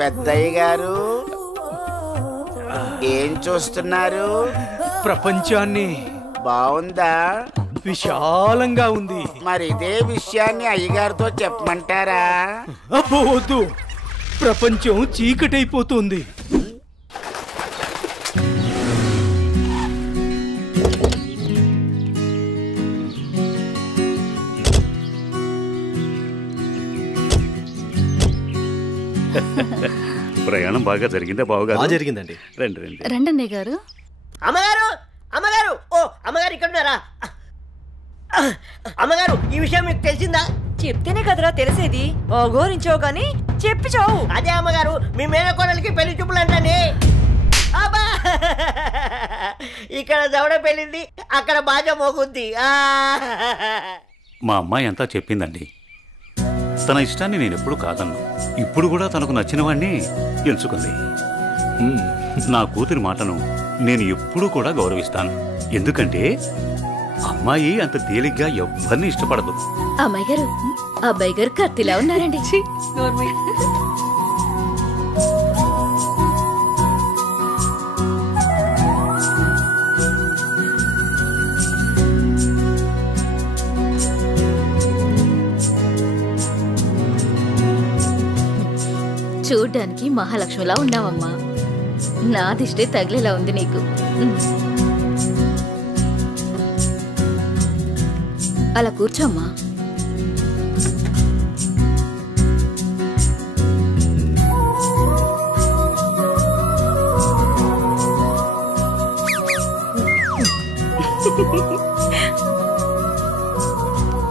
పెద్దయ్య గారు ఏం చూస్తున్నారు? ప్రపంచాన్ని. బాగుందా? విశాలంగా ఉంది. మరి ఇదే విషయాన్ని అయ్యగారితో చెప్పమంటారా? అబ్బో వద్దు, ప్రపంచం చీకటైపోతుంది. ప్రయాణం బాగా జరిగిందా బావగారు? జరిగిందండి. రండి రండి. రండి గారు. అమ్మగారు, అమ్మగారు, ఓ అమ్మగారు ఇక్కడ ఉన్నారా? అమ్మగారు, ఈ విషయం మీకు తెలిసిందా? చెప్తేనే కదరా తెలిసేది. ఓగోరించో గాని చెప్పి చావు. అదే అమ్మగారు, మీ మేనకోడలికి పెళ్లి చూపులు అంటండి. అబ్బా, ఇక్కడ దవడ పెళ్ళింది, అక్కడ బాజ మోగుద్ది. మా అమ్మాయి అంతా చెప్పిందండి. తన ఇష్టాన్ని నేను ఎప్పుడు కాదన్నా. ఇప్పుడు కూడా తనకు నచ్చిన వాడిని ఎంచుకుంది. నా కూతురి మాటను నేను ఎప్పుడూ కూడా గౌరవిస్తాను. ఎందుకంటే అమ్మాయి అంత తేలిగ్గా ఎవ్వరిని ఇష్టపడదు. అమ్మాయి గారు, అబ్బాయి గారు కత్తిలా ఉన్నారండి. చూడ్డానికి మహాలక్ష్మిలా ఉన్నావమ్మా. నా దిష్టే తగిలేలా ఉంది నీకు. అలా కూర్చోమ్మా.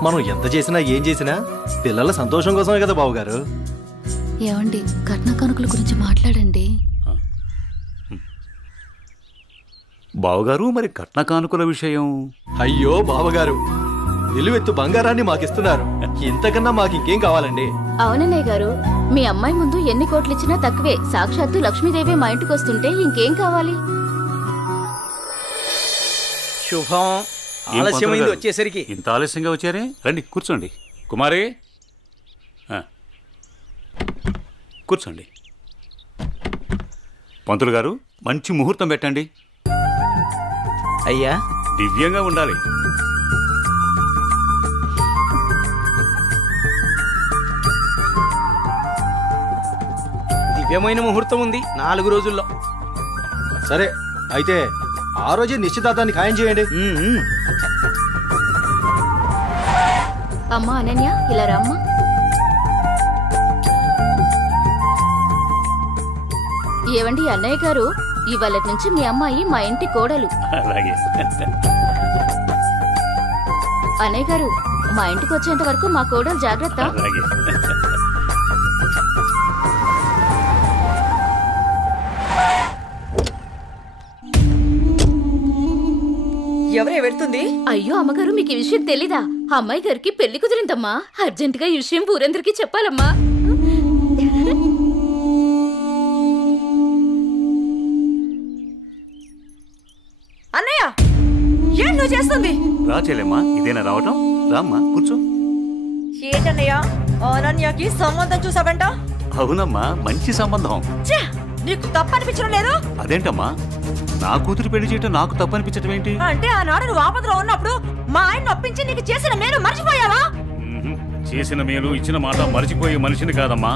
మనం ఎంత చేసినా ఏం చేసినా పిల్లల సంతోషం కోసమే కదా బావగారు. ఏమండి, కట్న కానుకల గురించి మాట్లాడండి. బావగారు, మరి కట్న కానుకల విషయం? అయ్యో బావగారు, నిలువెత్తు బంగారాన్ని మాకిస్తున్నారు. ఇంతకన్నా మాకు ఇంకేం కావాలండి? అవునన్నయ్య గారు, మీ అమ్మాయి ముందు ఎన్ని కోట్లు ఇచ్చినా తక్కువే. సాక్షాత్తు లక్ష్మీదేవి మా ఇంటికి వస్తుంటే ఇంకేం కావాలి? శుభం. ఆలస్యమైంది వచ్చేసరికి. ఇంత ఆలస్యంగా వచ్చారే? రండి కూర్చోండి. కుమారి కూర్చోండి. పంతులు గారు, మంచి ముహూర్తం పెట్టండి. అయ్యా, దివ్యంగా ఉండాలి. దివ్యమైన ముహూర్తం ఉంది 4 రోజుల్లో. సరే అయితే ఆ రోజే నిశ్చితార్థాన్ని ఖాయం చేయండి. అమ్మా అనన్య, ఇలా రామ్మా. ఏవండి అన్నయ్య గారు, ఇవాళ నుంచి మీ అమ్మాయి మా ఇంటి కోడలు. అలాగే. అన్నయ్య గారు, మా ఇంటికి వచ్చేంత వరకు మా కోడలు జాగ్రత్త. అలాగే. ఎవరే వెళ్తుంది? అయ్యో అమ్మగారు, మీకు ఈ విషయం తెలీదా? అమ్మాయి గారికి పెళ్లి కుదిరిందమ్మా. అర్జెంటుగా ఈ విషయం ఊరందరికీ చెప్పాలమ్మా. అన్నయ్య, ఏం నువ్వు చేస్తుంది? రా చెల్లెమ్మా, ఇదేనా రావటం? రామ్మా కూర్చో. ఏంటన్నయ్య, అనన్యకి సంబంధం చూసావంట? అవునమ్మా, మంచి సంబంధం. నీకు తప్పనిపించడం లేదు? అదేంటమ్మా, నా కూతురు పెళ్లి చేయటం నాకు తప్పనిపించటం ఏంటి? అంటే ఆనాడు నువ్వు ఆపదలో ఉన్నప్పుడు మా ఆయన ఒప్పించి నీకు చేసిన మేలు మర్చిపోయావా? చేసిన మేలు ఇచ్చిన మాట మర్చిపోయే మనిషిని కాదమ్మా.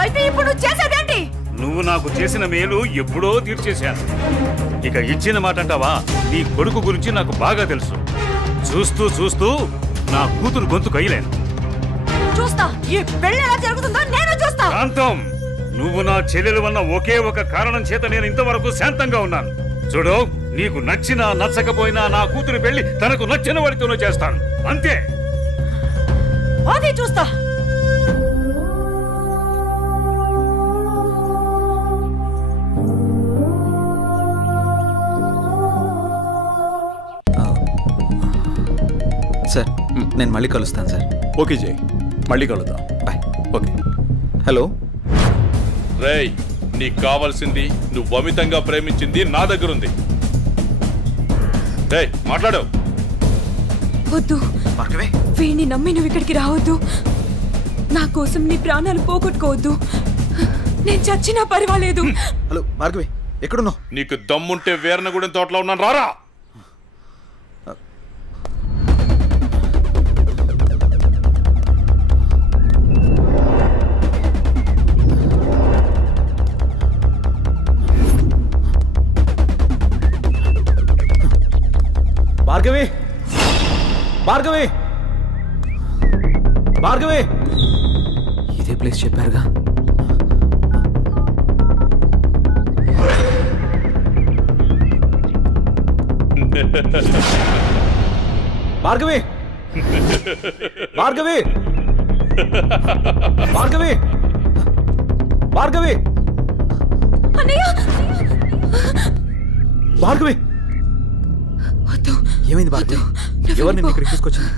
అయితే ఇప్పుడు నువ్వు చేసేదేంటి? నువ్వు నాకు చేసిన మేలు ఎప్పుడో తీర్చేశాను. ఇక ఇచ్చిన మాట అంటావా? నీ కొడుకు గురించి నాకు బాగా తెలుసు. చూస్తూ చూస్తూ నా కూతురు గొంతు కయ్యలేను. చూస్తా, ఈ పెళ్లి ఎలా జరుగుతుందో నేను చూస్తా. శాంతం, నువ్వు నా చెల్లెలు వన్న ఒకే ఒక కారణం చేత నేను ఇంతవరకు శాంతంగా ఉన్నాను. చూడు, నీకు నచ్చినా నచ్చకపోయినా నా కూతురు పెళ్లి తనకు నచ్చిన వాడితోనూ చేస్తాను, అంతే. అది చూస్తా. సార్, నేను మళ్ళీ కలుస్తాను సార్. ఓకే జై, మళ్ళీ కలుద్దాం. బాయ్. ఓకే. హలో రేయ్, నీకు కావాల్సింది నువ్వు అమితంగా ప్రేమించింది నా దగ్గరుంది. రేయ్ మాట్లాడు. వద్దు, వీడిని నమ్మి నువ్వు ఇక్కడికి రావద్దు. నా కోసం నీ ప్రాణాలు పోగొట్టుకోవద్దు. నేను చచ్చినా పర్వాలేదు. హలో భార్గవి, ఎక్కడున్నావు? నీకు దమ్ముంటే వీరనగూడెం తోటలో ఉన్నాను, రారా. భార్గవి, భార్గవి, భార్గవి. ఇదే ప్లేస్ చెప్పారుగా. భార్గవి, భార్గవి, భార్గవి, భార్గవి, భార్గవి. ఏమైంది భార్గవి? ఎవరు నిన్ను ఇక్కడికి తీసుకొచ్చింది?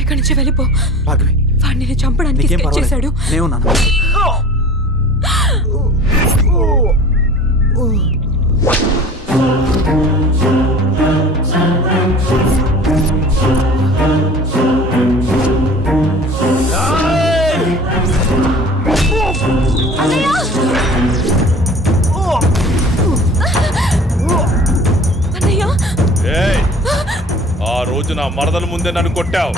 ఇక్కడి నుంచి వెళ్ళిపో భార్గవి. వాడిని నేను చంపడానికి స్కెచ్ చేశాడు. నేనున్నాను. ఆ రోజు నా మరదల ముందే నన్ను కొట్టావు.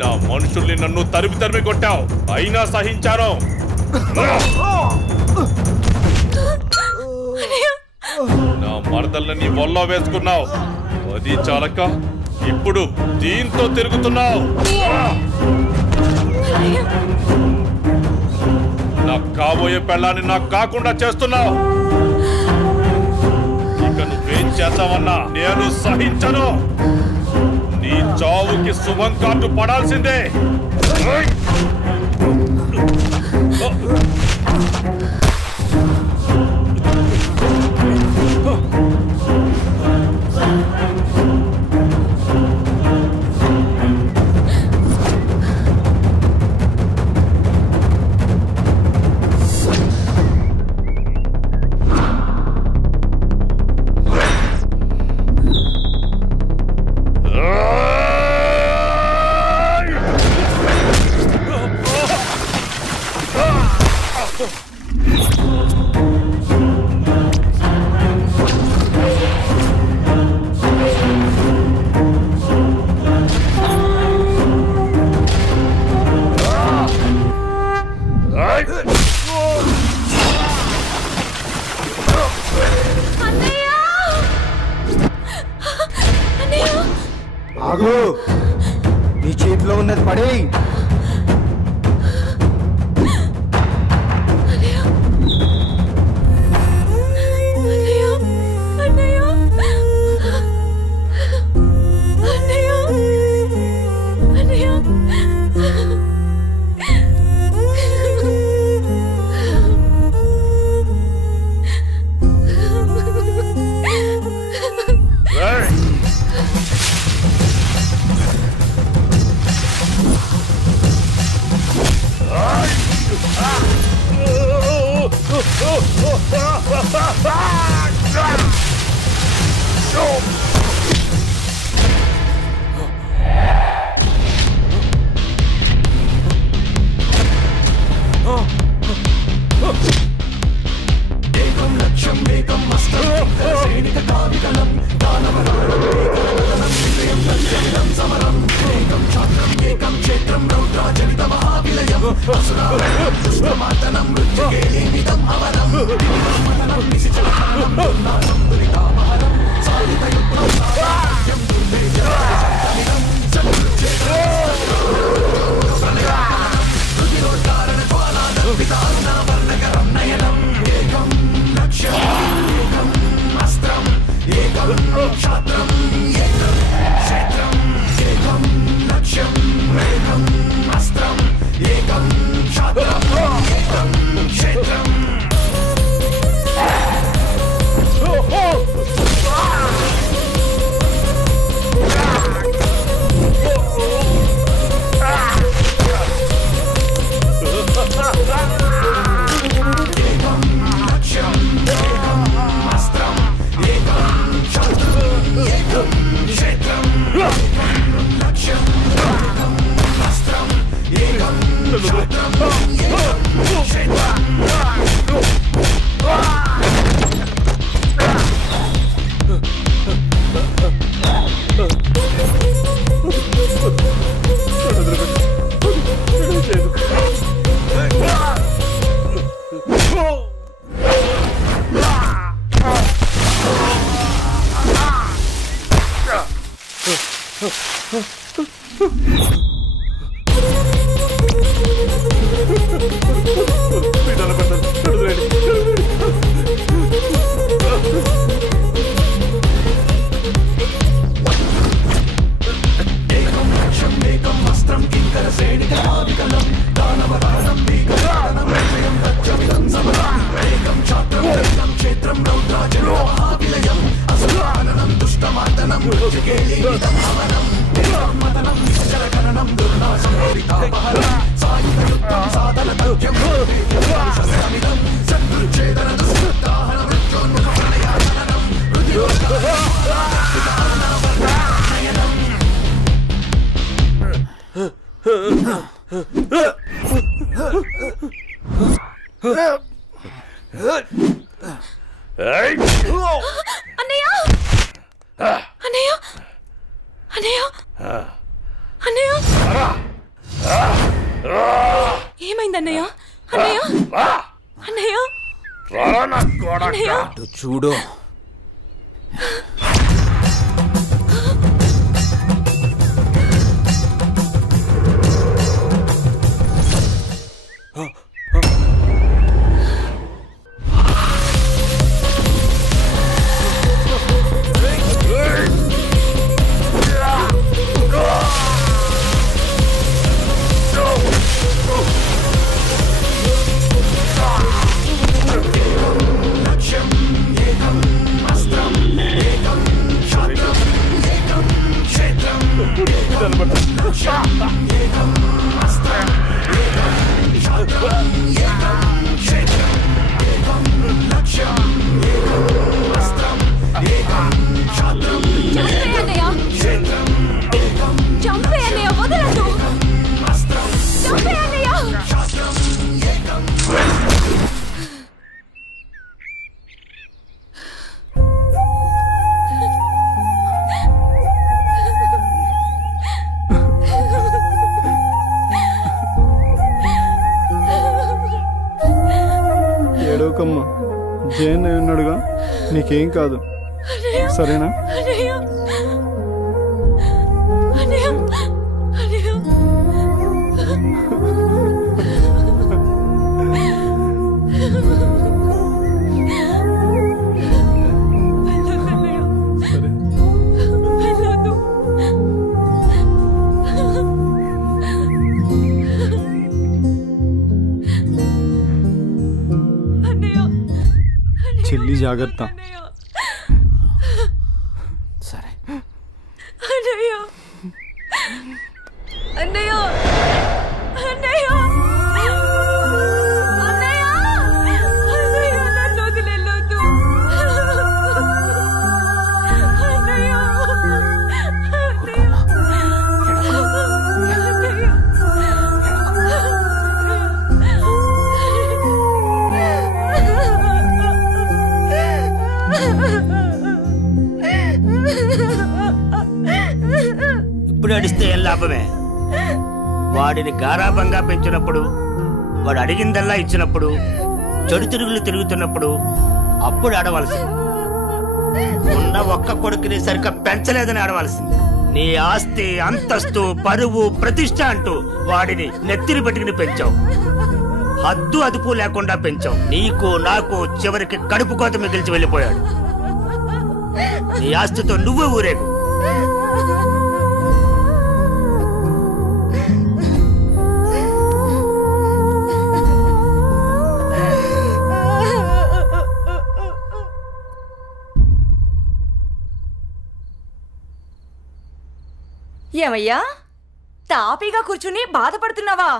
నా మనుషుల్ని నన్ను తరిమి తరిమి కొట్టావు, అయినా సహించాను. నా మరదల్ని నీ ఒళ్ళో వేసుకున్నావు, అది చాలక ఇప్పుడు దీంతో తిరుగుతున్నావు. నాకు కాబోయే పెళ్ళాన్ని నాకు కాకుండా చేస్తున్నావు. ఇక నువ్వేం చేస్తావన్నా నేను సహించను. నీ చావుకి శుభం కార్డు పడాల్సిందే. ఆగు, నీ చేతిలో ఉన్నది పడే. ఏకం అన్నయ్య అన్నయ్య అన్నయ్య అన్నయ్య ఏమైంది అన్నయ్య అన్నయ్య అన్నయ్య చూడు ఏడవకమ్మా, జయన్ ఉన్నాడుగా, నీకేం కాదు, సరేనా? చెల్లి జాగ్రత్త. సరే అన్నయ్య అన్నయ్య అన్నయ్య అన్నయ్య అన్నయ్య నన్ను వదిలేయొద్దు అన్నయ్య ఇప్పుడు అడిస్తే ఏం లాభమే? వాడిని గారాబంగా పెంచినప్పుడు, వాడు అడిగిందల్లా ఇచ్చినప్పుడు, చెడు తిరుగులు తిరుగుతున్నప్పుడు అప్పుడు ఆడవలసింది. ఉన్న ఒక్క కొడుకుని సరిగ్గా పెంచలేదని ఆడవలసింది. నీ ఆస్తి, అంతస్తు, పరువు, ప్రతిష్ట అంటూ వాడిని నెత్తిని పెట్టుకుని పెంచావు. హద్దు అదుపు లేకుండా పెంచావు. నీకు నాకు చివరికి కడుపు కోత మిగిల్చి వెళ్ళిపోయాడు. నీ ఆస్తితో నువ్వే ఊరేగు. ఏమయ్యా, తాపీగా కూర్చుని బాధపడుతున్నావా?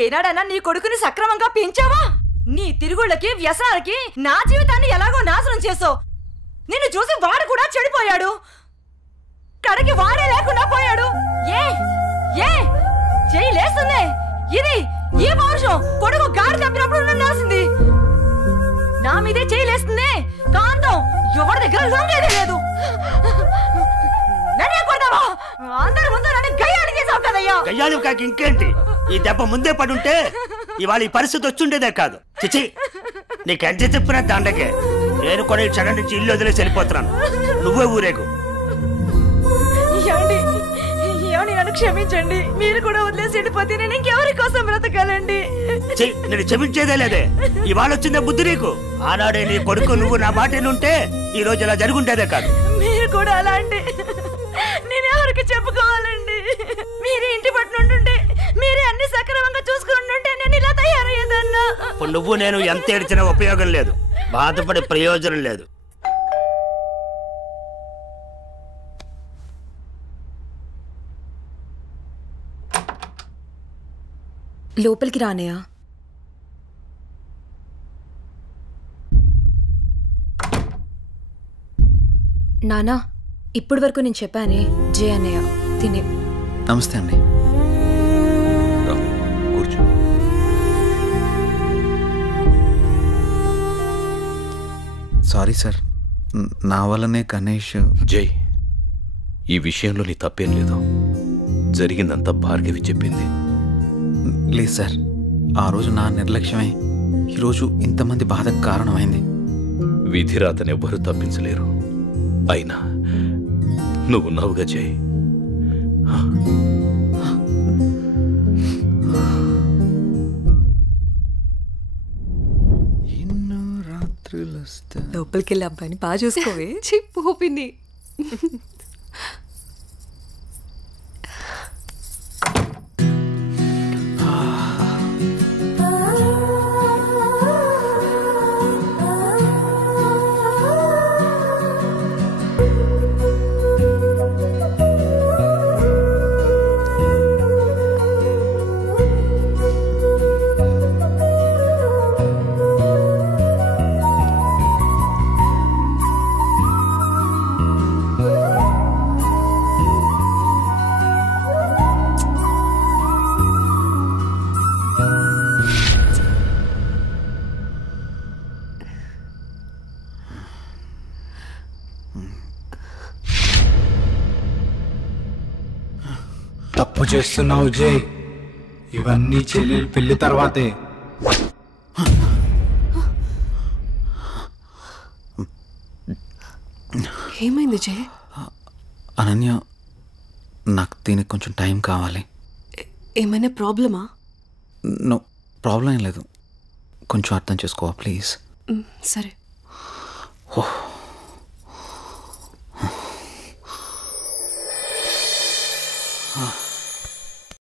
ఏనాడన్నా నీ కొడుకుని సక్రమంగా పెంచావా? నీ తిరుగుళ్ళకి, వ్యసనాలకి నా జీవితాన్ని ఎలాగో నాశనం చేసావు. నిన్ను చూసి వాడు కూడా చెడిపోయాడు. కడకి వాడే లేకుండా పోయాడు. ఏ ఏ చెయ్యి లేస్తుంది. ఇది ఈ పౌరుషం కొడుకు గాడి తప్పినప్పుడు ఉండాల్సింది. నా మీదే చెయ్యి లేస్తుంది. కాంతం ఎవరి దగ్గర లొంగేదే లేదు. నన్నే కొడతావా? అందరి ముందు నన్ను గయ్యాడి చేసావు కదయ్యా. గయ్యాడి కాకి ఇంకేంటి? ఈ దెబ్బ ముందే పడుంటే ఇవాళ ఈ పరిస్థితి వచ్చుండేదే కాదు. చిచి, నీకెంత చెప్పినా దండకే. నేను కూడా ఈ క్షణం నుంచి ఇల్లు వదిలేసి వెళ్ళిపోతున్నాను. నువ్వే ఊరేగు. నన్ను క్షమించండి. మీరు కూడా వదిలేసి వెళ్ళిపోతే నేను ఇంకెవరి కోసం బ్రతకాలండి? నేను క్షమించేదే లేదే. ఇవాళ వచ్చిందే బుద్ధి నీకు. ఆనాడే నీ కొడుకు నువ్వు నా మాటనుంటే ఈ రోజు ఇలా జరుగుంటేదే కాదు. మీరు కూడా అలా అంటే నేను ఎవరికి చెప్పుకోవాలండి? మీరే ఇంటి పట్టునుంటుంటే, మీరే అన్ని సక్రమంగా చూసుకుంటుంటే నేను ఇలా తయారయ్యేదన్నా. ఇప్పుడు నువ్వు నేను ఎంత ఏడ్చినా ఉపయోగం లేదు. బాధపడే ప్రయోజనం లేదు. లోపలికి రానయ్యా. నానా, ఇప్పటి వరకు నేను చెప్పానే, జయ అన్నయ్య తినే. నమస్తే అండి. సారీ సార్, నా వల్లనే గణేష్. జై, ఈ విషయంలో నీ తప్పేం లేదు. జరిగిందంతా భార్గవి చెప్పింది. లేదు సార్, ఆ రోజు నా నిర్లక్ష్యమే ఈరోజు ఇంతమంది బాధకు కారణమైంది. విధిరాతనెవ్వరూ తప్పించలేరు. అయినా నువ్వున్నావుగా జై. లోపలికి వెళ్ళి అబ్బాయిని బాగా చూసుకోవే. చెప్పు పిన్ని. తప్పు చేస్తున్నావు జై. ఇవన్నీ చెల్లెలు పెళ్లి తర్వాతే. ఏమైంది జై? అనన్య, నాకు దీనికి కొంచెం టైం కావాలి. ఏమైనా ప్రాబ్లమా? నో ప్రాబ్లం ఏం లేదు, కొంచెం అర్థం చేసుకోవా ప్లీజ్. సరే. ఓహ్